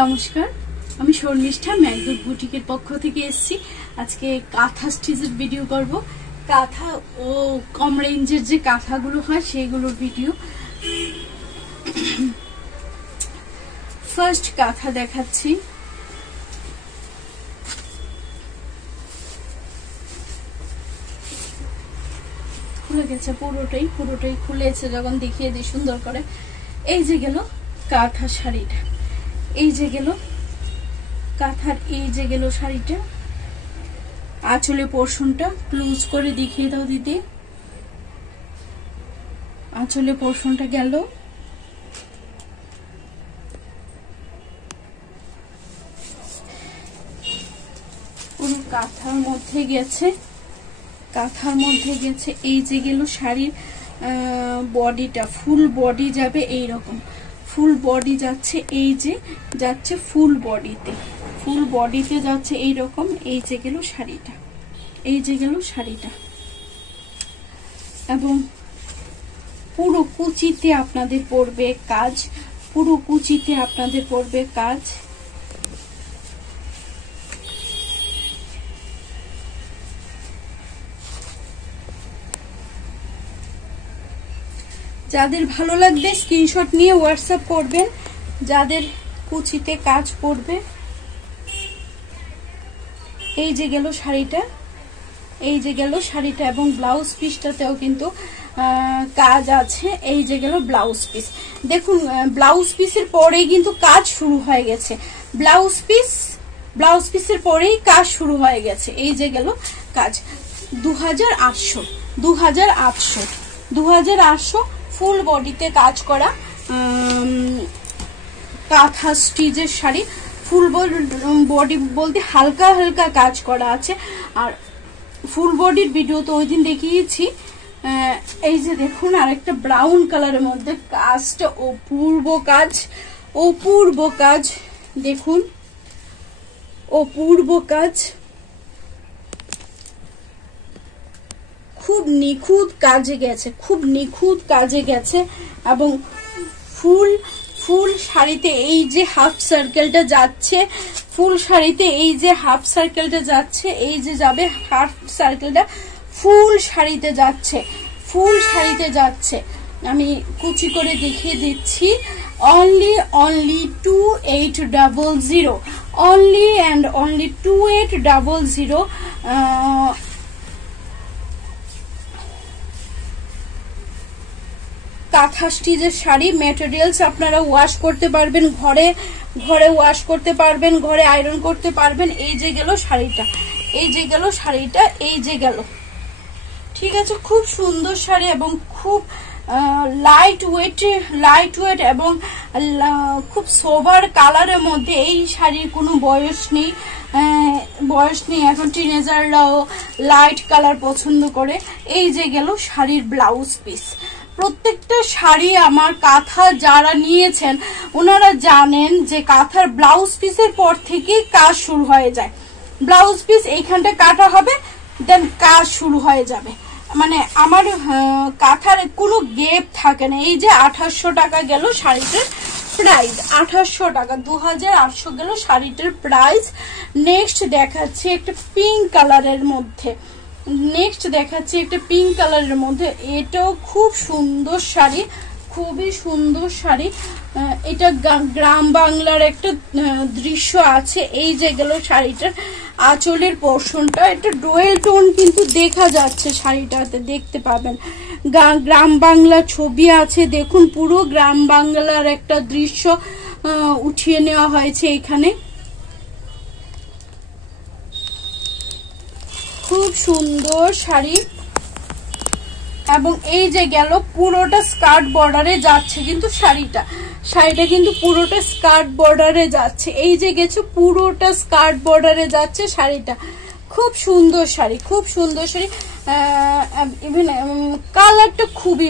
নমস্কার, আমি শর্মিষ্ঠা মেঘদূত বুটিকের পক্ষ থেকে এসেছি। আজকে কাঁথা স্টিচের ভিডিও করব। কাঁথা ও কম রেঞ্জের যে কাঁথাগুলো হয় সেগুলোর ভিডিও। ফার্স্ট কাঁথা দেখাচ্ছি। খুলে গেছে, পুরোটাই খুলেছে। যখন দেখিয়ে দিই সুন্দর করে। এই যে গেল কাঁথা শাড়িটা, এই যে গেল কাঁথার, এই যে গেল শাড়িটা। আঁচলে পোর্শনটা ক্লোজ করে দেখিয়ে দাও দিদি। আঁচলে পোর্শনটা গেল। পুরো কাঁথার মধ্যে গেছে, কাঁথার মধ্যে গেছে। এই যে গেল শাড়ির বডিটা, ফুল বডি যাবে এইরকম, ফুল বডি যাচ্ছে। এই যে যাচ্ছে ফুল বডিতে, ফুল বডিতে যাচ্ছে এইরকম। এই যে গেল শাড়িটা, এই যে গেল শাড়িটা। এবং পুরো কুচিতে আপনাদের পড়বে কাজ, পুরো কুচিতে আপনাদের পড়বে কাজ। যাদের ভালো লাগবে স্ক্রিনশট নিয়ে হোয়াটসঅ্যাপ করবেন, যাদের কুচিতে কাজ পড়বে। এই যে গেল শাড়িটা, এই যে গেল শাড়িটা। এবং ব্লাউজ পিসটাতেও কিন্তু কাজ আছে। এই যে গেল ব্লাউজ পিস। দেখুন ব্লাউজ পিসের পরেই কিন্তু কাজ শুরু হয়ে গেছে। ব্লাউজ পিসের পরেই কাজ শুরু হয়ে গেছে। এই যে গেল কাজ। 2800 ফুল বডিতে কাজ করা কাঁথা স্টিচের শাড়ি। ফুল বডি বলতে হালকা হালকা কাজ করা আছে। আর ফুল বডির ভিডিও তো ওই দিন দেখিয়েছি। এই যে দেখুন আরেকটা ব্রাউন কালারের মধ্যে কাজটা অপূর্ব কাজ। দেখুন অপূর্ব কাজ, খুব নিখুঁত কাজে গেছে, খুব নিখুঁত কাজে গেছে। এবং ফুল শাড়িতে এই যে হাফ সার্কেলটা যাচ্ছে, ফুল শাড়িতে এই যে হাফ সার্কেলটা যাচ্ছে, এই যে যাবে হাফ সার্কেলটা ফুল শাড়িতে যাচ্ছে, ফুল শাড়িতে যাচ্ছে। আমি কুচি করে দেখিয়ে দিচ্ছি। Only 2800, only and only 2800। কাঁথা স্টিচের শাড়ি। ম্যাটেরিয়ালস আপনারা ওয়াশ করতে পারবেন, ঘরে ওয়াশ করতে পারবেন, ঘরে আয়রন করতে পারবেন। এই যে গেল শাড়িটা, এই যে গেল শাড়িটা, এই যে গেল। ঠিক আছে, খুব সুন্দর শাড়ি এবং খুব লাইট ওয়েট এবং খুব সোবার কালারের মধ্যে। এই শাড়ির কোনো বয়স নেই। এখন টিনেজাররাও লাইট কালার পছন্দ করে। এই যে গেল শাড়ির ব্লাউজ পিস। প্রত্যেকটা শাড়ি আমার কাঁথা যারা নিয়েছেন ওনারা জানেন যে কাঁথার ব্লাউজ পিসের পর থেকেই কাজ শুরু হয়ে যায়। ব্লাউজ পিস এইখানটা কাটা হবে, দেন কাজ শুরু হয়ে যাবে। মানে আমার কাঁথার কোনো গেপ থাকে না। এই যে 2800 টাকা গেল শাড়িটার প্রাইস, 2800 টাকা, 2800 গেল শাড়িটার প্রাইস। নেক্সট দেখাচ্ছি একটা পিঙ্ক কালারের মধ্যে, এটাও খুব সুন্দর শাড়ি, খুবই সুন্দর শাড়ি। এটা গ্রাম বাংলার একটা দৃশ্য আছে। এই যে গেল শাড়িটার আঁচলের পোর্শনটা, এটা ডোয়েল টোন কিন্তু দেখা যাচ্ছে শাড়িটাতে, দেখতে পাবেন গ্রাম বাংলা ছবি আছে। দেখুন পুরো গ্রাম বাংলার একটা দৃশ্য উঠিয়ে নেওয়া হয়েছে এখানে। খুব সুন্দর শাড়ি। এবং এই যে গেল পুরোটা স্কার্ট বর্ডারে যাচ্ছে কিন্তু শাড়িটা কিন্তু পুরোটা স্কার্ট বর্ডারে যাচ্ছে। এই যে গেছে পুরোটা স্কার্ট বর্ডারে যাচ্ছে শাড়িটা। খুব সুন্দর শাড়ি, খুব সুন্দর শাড়ি। ইভেন কালারটা খুবই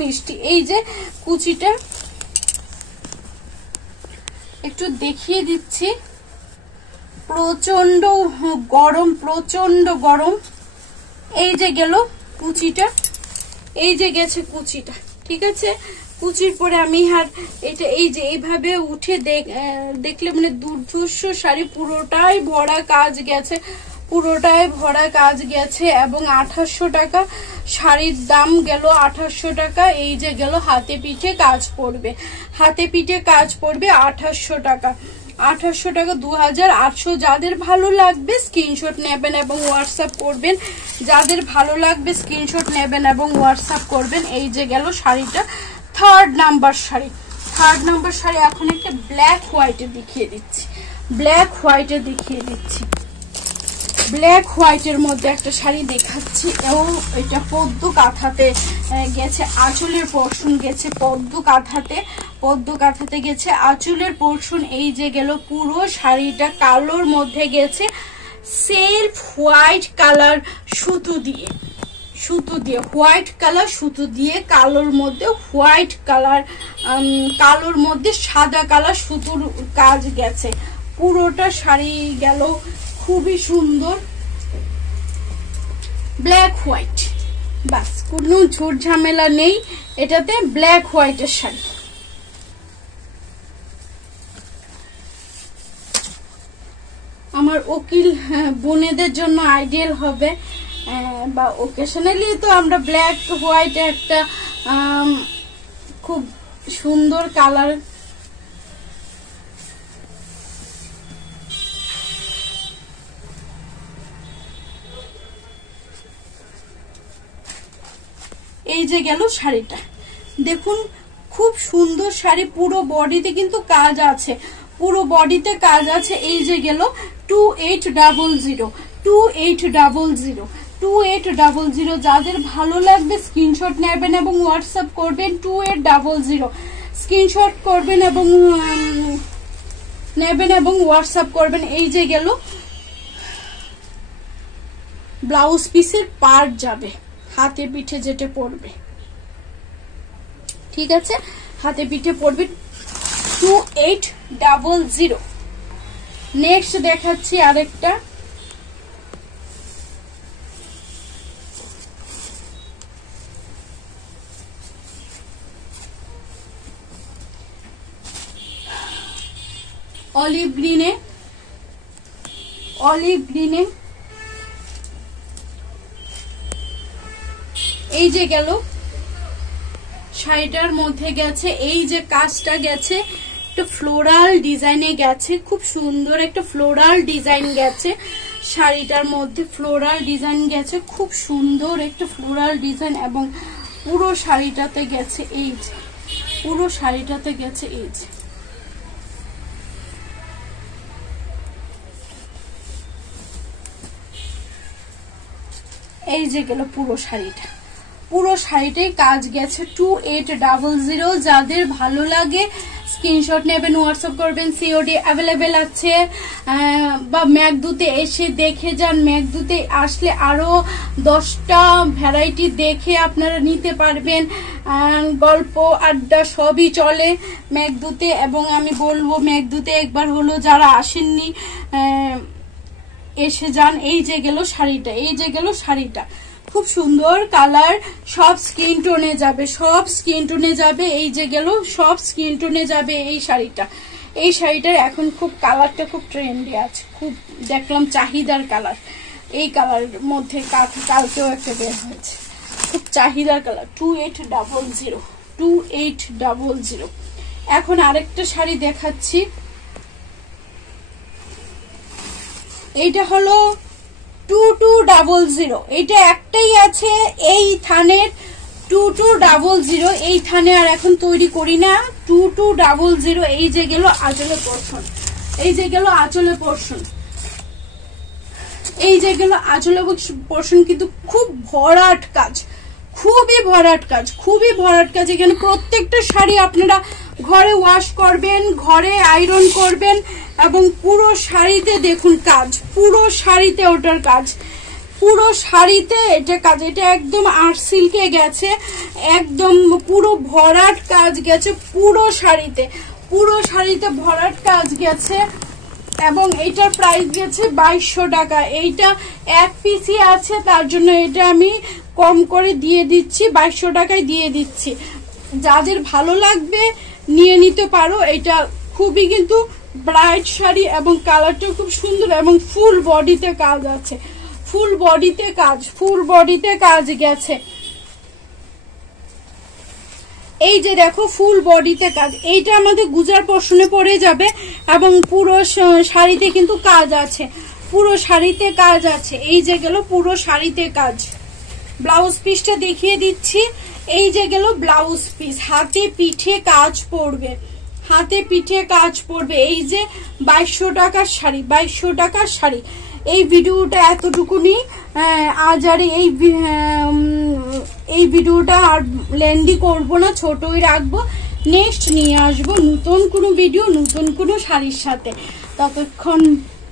মিষ্টি, এই যে কুচিটা একটু দেখিয়ে দিচ্ছি। প্রচন্ড গরম। এই যে গেল কুচিটা, এই যে গেছে কুচিটা। ঠিক আছে, কুচির পরে আমি আর এটা এই যে এইভাবে উঠে দেখলে মানে দুর্ধর্ষ শাড়ি, পুরোটাই ভরা কাজ গেছে, পুরোটাই ভরা কাজ গেছে। এবং 2800 টাকা শাড়ির দাম গেল, 2800 টাকা। এই যে গেল হাতে পিঠে কাজ পড়বে, হাতে পিঠে কাজ পড়বে 2800 টাকা, 2800 টাকা, 2800। যাদের ভালো লাগবে স্ক্রিনশট নেবেন এবং হোয়াটসঅ্যাপ করবেন, যাদের ভালো লাগবে স্ক্রিনশট নেবেন এবং হোয়াটসঅ্যাপ করবেন। এই যে গেল শাড়িটা, third number sari, third number sari. এখন একটা ব্ল্যাক হোয়াইটে দেখিয়ে দিচ্ছি, ব্ল্যাক হোয়াইটে দেখিয়ে দিচ্ছি, ব্ল্যাক হোয়াইটের মধ্যে একটা শাড়ি দেখাচ্ছি। এবং এটা পদ্ম কাঁথাতে গেছে, আঁচলের পোর্শন গেছে পদ্ম কাঁথাতে, পদ্ম কাঁথাতে গেছে আঁচলের পোর্শন। এই যে গেল পুরো শাড়িটা কালোর মধ্যে গেছে সেলফ হোয়াইট কালার সুতো দিয়ে, সুতো দিয়ে হোয়াইট কালার সুতো দিয়ে, কালোর মধ্যে হোয়াইট কালার, কালোর মধ্যে সাদা কালার সুতোর কাজ গেছে। পুরোটা শাড়ি গেল খুবই সুন্দর, ব্ল্যাক হোয়াইট, বাস কোনো ঝুট ঝামেলা নেই এটাতে। ব্ল্যাক হোয়াইটের শাড়ি। আমার উকিল বোনেদের জন্য আইডিয়াল হবে, বা ওকেশনালি তো আমরা ব্ল্যাক হোয়াইট একটা খুব সুন্দর কালার। এই যে গেল শাড়িটা, দেখুন খুব সুন্দর শাড়ি, পুরো বডিতে কিন্তু কাজ আছে, পুরো বডিতে কাজ আছে। এই যে গেল 2800, 2800, 2800। যাদের ভালো লাগবে স্ক্রিনশট নেবেন এবং হোয়াটসঅ্যাপ করবেন, 2800 স্ক্রিনশট করবেন এবং নেবেন এবং হোয়াটসঅ্যাপ করবেন। এই যে গেল ব্লাউজ পিসের পার্ট যাবে হাতে পিঠে যেটা পড়বে, ঠিক আছে, হাতে পিঠে পড়বে 2800। নেক্সট দেখাচ্ছি আরেকটা, অলিভ গ্রিনে, অলিভ গ্রিনে। এই যে গেল শাড়িটার মধ্যে গেছে, এই যে কাজটা গেছে একটা ফ্লোরাল ডিজাইনে গেছে, খুব সুন্দর একটা ফ্লোরাল ডিজাইন গেছে শাড়িটার মধ্যে, ফ্লোরাল ডিজাইন গেছে, খুব সুন্দর একটা ফ্লোরাল ডিজাইন। এবং পুরো শাড়িটাতে গেছে এই যে, পুরো শাড়িটাতে গেছে এই যে, এই যে গেল পুরো শাড়িটা, পুরো শাড়িটাই কাজ গেছে 2800। যাদের ভালো লাগে স্ক্রিনশট নেবেন, হোয়াটসঅ্যাপ করবেন। সিওডি অ্যাভেলেবেল আছে, বা ম্যাকদুতে এসে দেখে যান, ম্যাকদুতে আসলে আরো 10টা ভ্যারাইটি দেখে আপনারা নিতে পারবেন। গল্প আড্ডা সবই চলে ম্যাকদুতে। এবং আমি বলবো ম্যাকদুতে একবার হলো যারা আসেননি এসে যান। এই যে গেল শাড়িটা, এই যে গেল শাড়িটা, খুব সুন্দর কালার, সব স্কিন টোনে যাবে, সব স্কিন টোনে যাবে। এই যে গেল সব স্কিন টোনে যাবে এই শাড়িটা। এই শাড়িটার এখন খুব কালারটা খুব ট্রেন্ডে আছে, খুব দেখলাম চাহিদার কালার। এই কালারের মধ্যে কালকেও একটা বের হয়েছে, খুব চাহিদার কালার 2800, 2800। এখন আরেকটা শাড়ি দেখাচ্ছি, এইটা হলো 2200। এটা একটাই আছে এই থানের 2200, এই থানে আর এখন তৈরি করি না। 2200। এই যে গেল আঁচলে পোর্শন, এই যে গেল আঁচলে পোর্শন, এই যে গেল আঁচলে পোর্শন। কিন্তু খুব ভরাট কাজ, খুবই ভরাট কাজ, খুবই ভরাট কাজ। এখানে প্রত্যেকটা শাড়ি আপনারা ঘরে ওয়াশ করবেন, ঘরে আয়রন করবেন। এবং পুরো শাড়িতে দেখুন কাজ, পুরো শাড়িতে ওটার কাজ, পুরো শাড়িতে এটা কাজ। এটা একদম আর্ট সিল্কে গেছে, একদম পুরো ভরাট কাজ গেছে পুরো শাড়িতে, পুরো শাড়িতে ভরাট কাজ গেছে। এবং এইটার প্রাইস গেছে 2200 টাকা। এইটা এক পিসই আছে, তার জন্য এটা আমি কম করে দিয়ে দিচ্ছি, 2200 টাকায় দিয়ে দিচ্ছি। যাদের ভালো লাগবে নিয়ে নিতে পারো। এটা খুবই কিন্তু ব্রাইট শাড়ি এবং কালারটা খুব সুন্দর এবং ফুল বডিতে কাজ আছে, ফুল বডিতে কাজ গেছে। এই যে দেখো ফুল বডিতে কাজ, এইটা আমাদের গুজার পোর্শনে পড়ে যাবে এবং পুরো শাড়িতে কিন্তু কাজ আছে, পুরো শাড়িতে কাজ আছে। এই যে গেল পুরো শাড়িতে কাজ। ব্লাউজ পিসটা দেখিয়ে দিচ্ছি। এই যে গেল ব্লাউজ পিস, হাতে পিঠে কাজ পড়বে, হাতে পিঠে কাজ পড়বে। এই যে 2200 টাকার শাড়ি, 2200 টাকার শাড়ি। এই ভিডিওটা এতটুকুনি। আজ আর এই ভিডিওটা আর লেন্দি করব না, ছোটই রাখবো। নেক্সট নিয়ে আসবো নতুন কোনো ভিডিও, নতুন কোনো শাড়ির সাথে। ততক্ষণ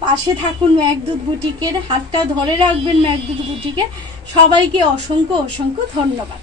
পাশে থাকুন মেঘদূত বুটিকের, হাতটা ধরে রাখবেন মেঘদূত বুটিকের। সবাইকে অসংখ্য অসংখ্য ধন্যবাদ।